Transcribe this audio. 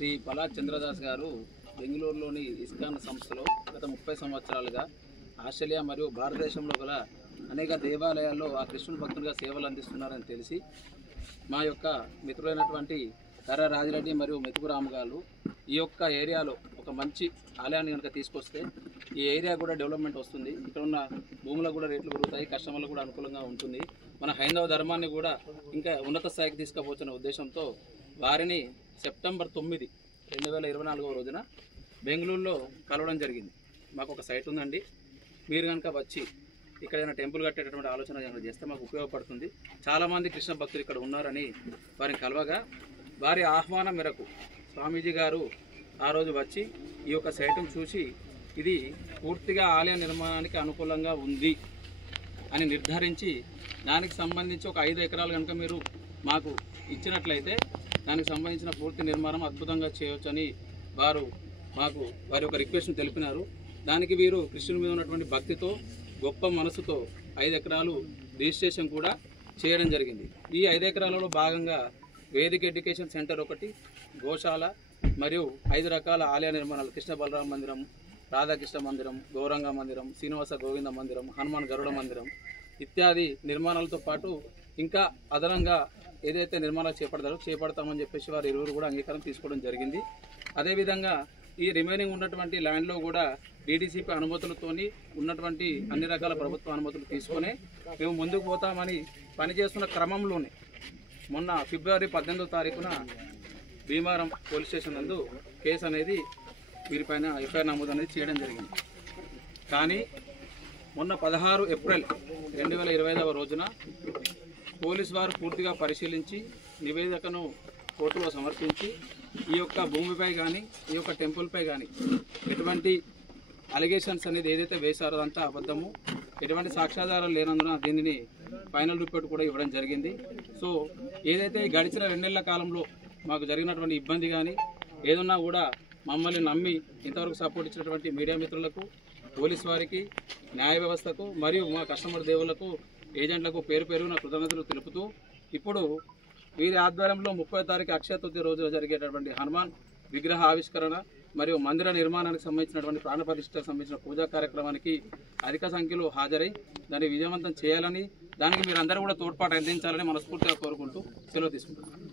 శ్రీ పలా చంద్రదాస్ గారు బెంగళూరులోని ఇస్కాన్ సంస్థలో గత 30 సంవత్సరాలుగా ఆస్ట్రేలియా మరియు భారతదేశంలో గల అనేక దేవాలయాల్లో ఆ కృష్ణుని భక్తులుగా సేవలు అందిస్తున్నారని తెలిసి మా యొక్క మిత్రులైనటువంటి కర్ర రాజిరెడ్డి మరియు మెతుకురాము గారు ఈ యొక్క ఏరియాలో ఒక మంచి ఆలయాన్ని కనుక తీసుకొస్తే ఈ ఏరియా కూడా డెవలప్మెంట్ వస్తుంది. ఇక్కడ ఉన్న భూములకు కూడా రేట్లు పెరుగుతాయి, కస్టమర్లకు కూడా అనుకూలంగా ఉంటుంది. మన హైందవ ధర్మాన్ని కూడా ఇంకా ఉన్నత స్థాయికి తీసుకుపోతున్న ఉద్దేశంతో వారిని సెప్టెంబర్ 9, 2024 రోజున బెంగళూరులో కలవడం జరిగింది. మాకు ఒక సైట్ ఉందండి, మీరు కనుక వచ్చి ఇక్కడ ఏదైనా టెంపుల్ కట్టేటటువంటి ఆలోచన కనుక చేస్తే మాకు ఉపయోగపడుతుంది. చాలామంది కృష్ణ భక్తులు ఇక్కడ ఉన్నారని వారిని కలవగా వారి ఆహ్వానం మేరకు స్వామీజీ గారు ఆ రోజు వచ్చి ఈ యొక్క సైటును చూసి ఇది పూర్తిగా ఆలయ నిర్మాణానికి అనుకూలంగా ఉంది అని నిర్ధారించి దానికి సంబంధించి ఒక 5 ఎకరాలు కనుక మీరు మాకు ఇచ్చినట్లయితే దానికి సంబంధించిన పూర్తి నిర్మాణం అద్భుతంగా చేయవచ్చని వారు మాకు వారి యొక్క రిక్వెస్ట్ని తెలిపినారు. దానికి వీరు కృష్ణుని మీద ఉన్నటువంటి భక్తితో గొప్ప మనసుతో 5 ఎకరాలు రిజిస్ట్రేషన్ కూడా చేయడం జరిగింది. ఈ 5 ఎకరాలలో భాగంగా వేదిక ఎడ్యుకేషన్ సెంటర్ ఒకటి, గోశాల మరియు 5 రకాల ఆలయ నిర్మాణాలు, కృష్ణ బలరామ మందిరం, రాధాకృష్ణ మందిరం, గౌరంగ మందిరం, శ్రీనివాస గోవింద మందిరం, హనుమాన్ గరుడ మందిరం ఇత్యాది నిర్మాణాలతో పాటు ఇంకా అదనంగా ఏదైతే నిర్మాణాలు చేపడతామని చెప్పేసి వారు ఇరువురు కూడా అంగీకారం తీసుకోవడం జరిగింది. అదేవిధంగా ఈ రిమైనింగ్ ఉన్నటువంటి ల్యాండ్లో కూడా డీడీసీపీ అనుమతులతోని ఉన్నటువంటి అన్ని రకాల ప్రభుత్వ అనుమతులు తీసుకొని మేము ముందుకు పోతామని పనిచేస్తున్న క్రమంలోనే మొన్న ఫిబ్రవరి 18వ తారీఖున భీమారం పోలీస్ స్టేషన్ నందు కేసు అనేది వీరిపైన ఎఫ్ఐఆర్ నమోదు అనేది చేయడం జరిగింది. కానీ మొన్న 16 ఏప్రిల్ 2025 రోజున పోలీసు వారు పూర్తిగా పరిశీలించి నివేదికను కోర్టులో సమర్పించి ఈ యొక్క భూమిపై కానీ ఈ యొక్క టెంపుల్పై కానీ ఎటువంటి అలిగేషన్స్ అనేది ఏదైతే వేశారో అదంతా అబద్ధము, ఎటువంటి సాక్ష్యాధారాలు లేనందున దీనిని ఫైనల్ రిపోర్ట్ కూడా ఇవ్వడం జరిగింది. సో ఏదైతే గడిచిన 2 నెలల కాలంలో మాకు జరిగినటువంటి ఇబ్బంది కానీ ఏదన్నా కూడా మమ్మల్ని నమ్మి ఇంతవరకు సపోర్ట్ ఇచ్చినటువంటి మీడియా మిత్రులకు, పోలీస్ వారికి, న్యాయ వ్యవస్థకు మరియు మా కస్టమర్ దేవుళ్లకు, ఏజెంట్లకు పేరు పేరున కృతజ్ఞతలు తెలుపుతూ ఇప్పుడు వీరి ఆధ్వర్యంలో 30వ తారీఖు అక్షయ తృతీయ రోజున జరిగేటటువంటి హనుమాన్ విగ్రహ ఆవిష్కరణ మరియు మందిర నిర్మాణానికి సంబంధించినటువంటి ప్రాణప్రతిష్ఠకు సంబంధించిన పూజా కార్యక్రమానికి అధిక సంఖ్యలో హాజరై దాన్ని విజయవంతం చేయాలని, దానికి మీరందరూ కూడా తోడ్పాటు అందించాలని మనస్ఫూర్తిగా కోరుకుంటూ సెలవు తీసుకుంటున్నాను.